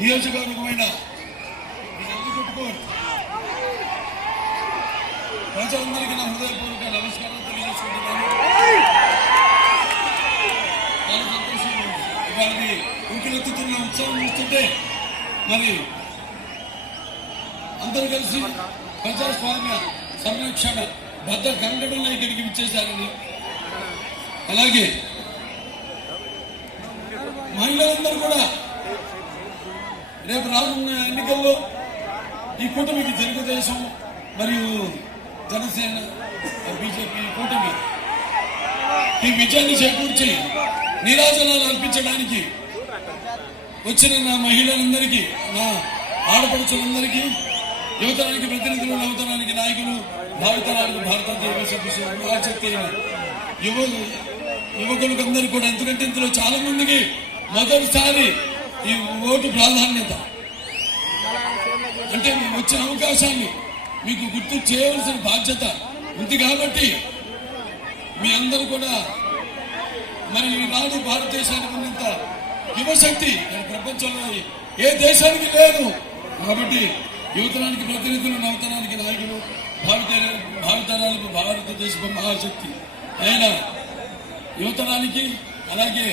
నియోజకవర్గమైన ప్రజలందరికీ నా హృదయపూర్వక నమస్కారం తెలియజేసుకుంటున్నాను. చాలా సంతోషంగా ఉంది. ఇవాళ ఉరికెత్తుతున్న ఉత్సవం చూస్తుంటే మరి అందరూ కలిసి ప్రజాస్వామ్య సంరక్షణ బద్ద కంకణంలో ఇక్కడికి విచ్చేశారని, అలాగే మహిళలందరూ కూడా రేపు రానున్న ఎన్నికల్లో ఈ కూటమికి తెలుగుదేశం మరియు జనసేన బీజేపీ కూటమి ఈ విజయాన్ని చేకూర్చి నీరాజనాలు అర్పించడానికి వచ్చిన నా మహిళలందరికీ, నా ఆడపడుచులందరికీ, యువతరానికి ప్రతినిధులు, నవతరానికి నాయకులు, భావితరానికి భారతదేశ ఆసక్తి అయిన యువకులకు అందరికీ కూడా, ఎందుకంటే ఇందులో చాలా మందికి మొదటిసారి ఈ ఓటు ప్రాధాన్యత, అంటే వచ్చిన అవకాశాన్ని మీకు గుర్తు చేయవలసిన బాధ్యత ఉంది. కాబట్టి మీ అందరూ కూడా మరి ఈనాడు భారతదేశానికి ఉన్నంత యువశక్తి ప్రపంచంలో ఏ దేశానికి లేదు. కాబట్టి యువతరానికి ప్రతినిధులు, నవతరానికి నాయకులు, భావితరాలకు భారతదేశ మహాశక్తి అయిన యువతరానికి, అలాగే